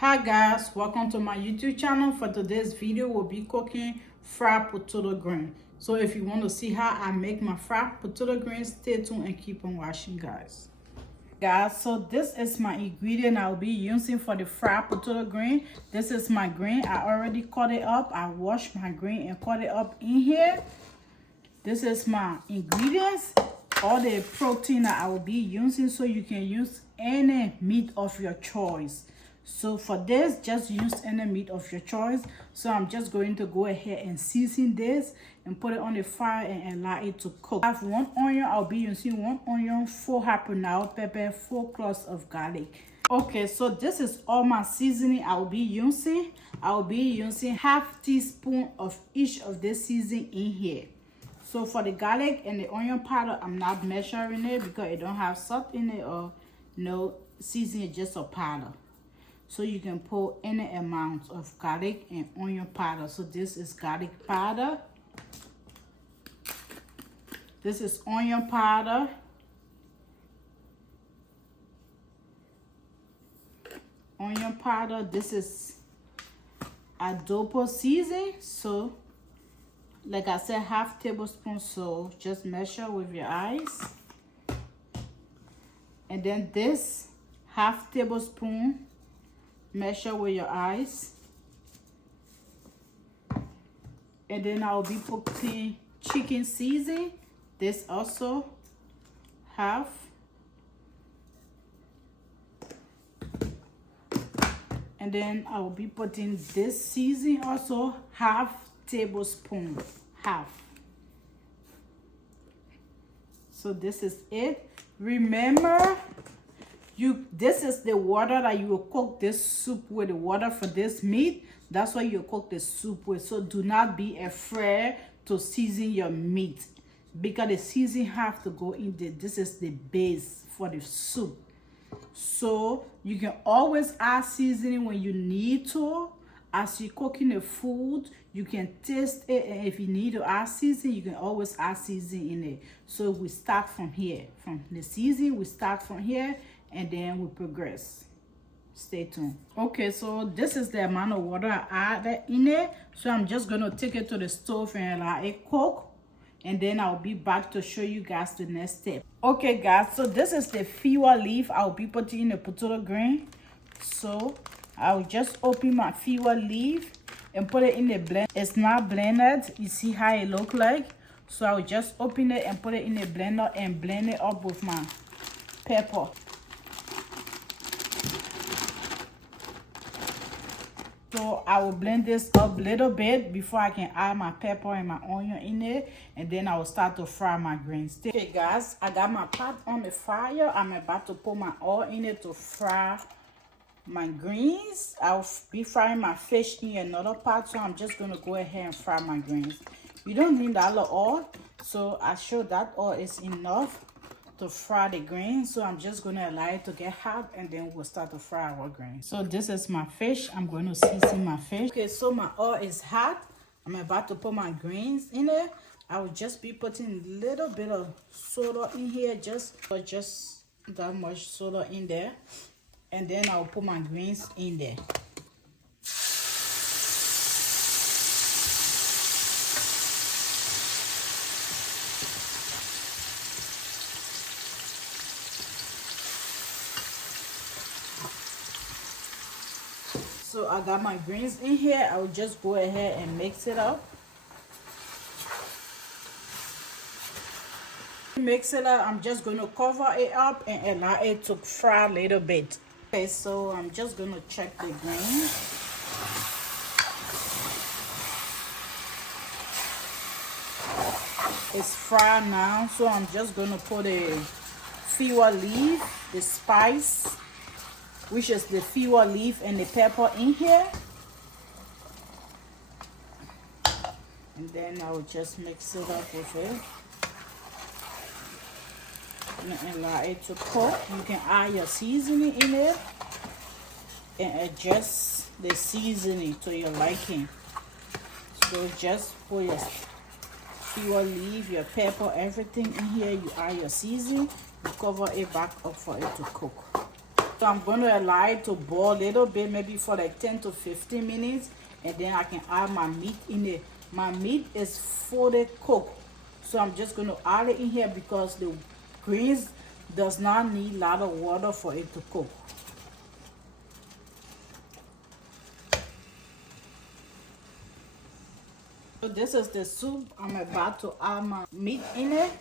Hi guys, welcome to my YouTube channel. For today's video we'll be cooking fried potato grain. So if you want to see how I make my fried potato grain, stay tuned and keep on watching guys. So this is my ingredient I'll be using for the fried potato grain. This is my grain. I already cut it up. I washed my grain and cut it up in here. This is my ingredients, all the protein that I will be using. So you can use any meat of your choice. So for this, just use any meat of your choice. So I'm just going to go ahead and season this and put it on the fire and allow it to cook. I have 1 onion. I'll be using 1 onion, 4 jalapeno pepper, 4 cloves of garlic. Okay, so this is all my seasoning I will be using. I will be using half teaspoon of each of this seasoning in here. So for the garlic and the onion powder, I'm not measuring it because it don't have salt in it or no seasoning, just a powder. So you can put any amount of garlic and onion powder. So this is garlic powder. This is onion powder. Onion powder. This is adobo seasoning. So like I said, half tablespoon. So just measure with your eyes. And then this half tablespoon. Measure with your eyes. And then I'll be putting chicken seasoning. This also half. And then I will be putting this seasoning also half tablespoon. Half. So this is it. Remember, this is the water that you will cook this soup with. The water for this meat, that's what you cook the soup with. So do not be afraid to season your meat because the seasoning have to go in there. This is the base for the soup. So you can always add seasoning when you need to. As you're cooking the food, you can taste it, and if you need to add seasoning, you can always add seasoning in it. So we start from here. From the seasoning, we start from here, and then we progress. Stay tuned. Okay, so this is the amount of water I added in it. So I'm just going to take it to the stove and allow it cook. And then I'll be back to show you guys the next step. Okay, guys, so this is the feijoa leaf I'll be putting in the potato grain. So I'll just open my feijoa leaf and put it in the blender. It's not blended. You see how it look like? So I'll just open it and put it in the blender and blend it up with my pepper. So I will blend this up a little bit before I can add my pepper and my onion in it. And then I will start to fry my greens. Okay guys, I got my pot on the fire. I'm about to put my oil in it to fry my greens. I'll be frying my fish in another pot. So I'm just going to go ahead and fry my greens. You don't need a lot of oil. So I show that oil is enough to fry the grains. So I'm just going to allow it to get hot and then we'll start to fry our grains. So this is my fish. I'm going to season my fish. Okay, so my oil is hot. I'm about to put my grains in it. I will just be putting a little bit of soda in here, just that much soda in there, and then I'll put my grains in there. So I got my greens in here. I will just go ahead and mix it up. Mix it up. I'm just going to cover it up and allow it to fry a little bit. Okay, so I'm just going to check the grains. It's fried now, so I'm just going to put a feijoa leaf, the spice, which is the feijoa leaf and the pepper in here. And then I will just mix it up with it. And allow it to cook. You can add your seasoning in it and adjust the seasoning to your liking. So just put your feijoa leaf, your pepper, everything in here. You add your seasoning. You cover it back up for it to cook. So I'm going to allow it to boil a little bit, maybe for like 10 to 15 minutes, and then I can add my meat in it. My meat is fully cooked, so I'm just going to add it in here because the greens does not need a lot of water for it to cook. So this is the soup. I'm about to add my meat in it.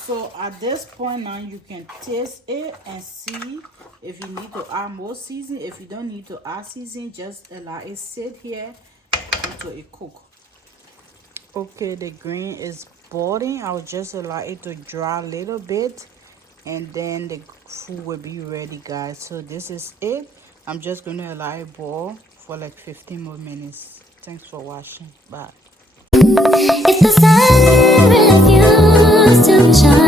So at this point now, you can taste it and see if you need to add more seasoning. If you don't need to add seasoning, just allow it sit here until it cook. Okay, the green is boiling. I'll just allow it to dry a little bit, and then the food will be ready, guys. So this is it. I'm just going to allow it boil for like 15 more minutes. Thanks for watching. Bye. If the sun refused to shine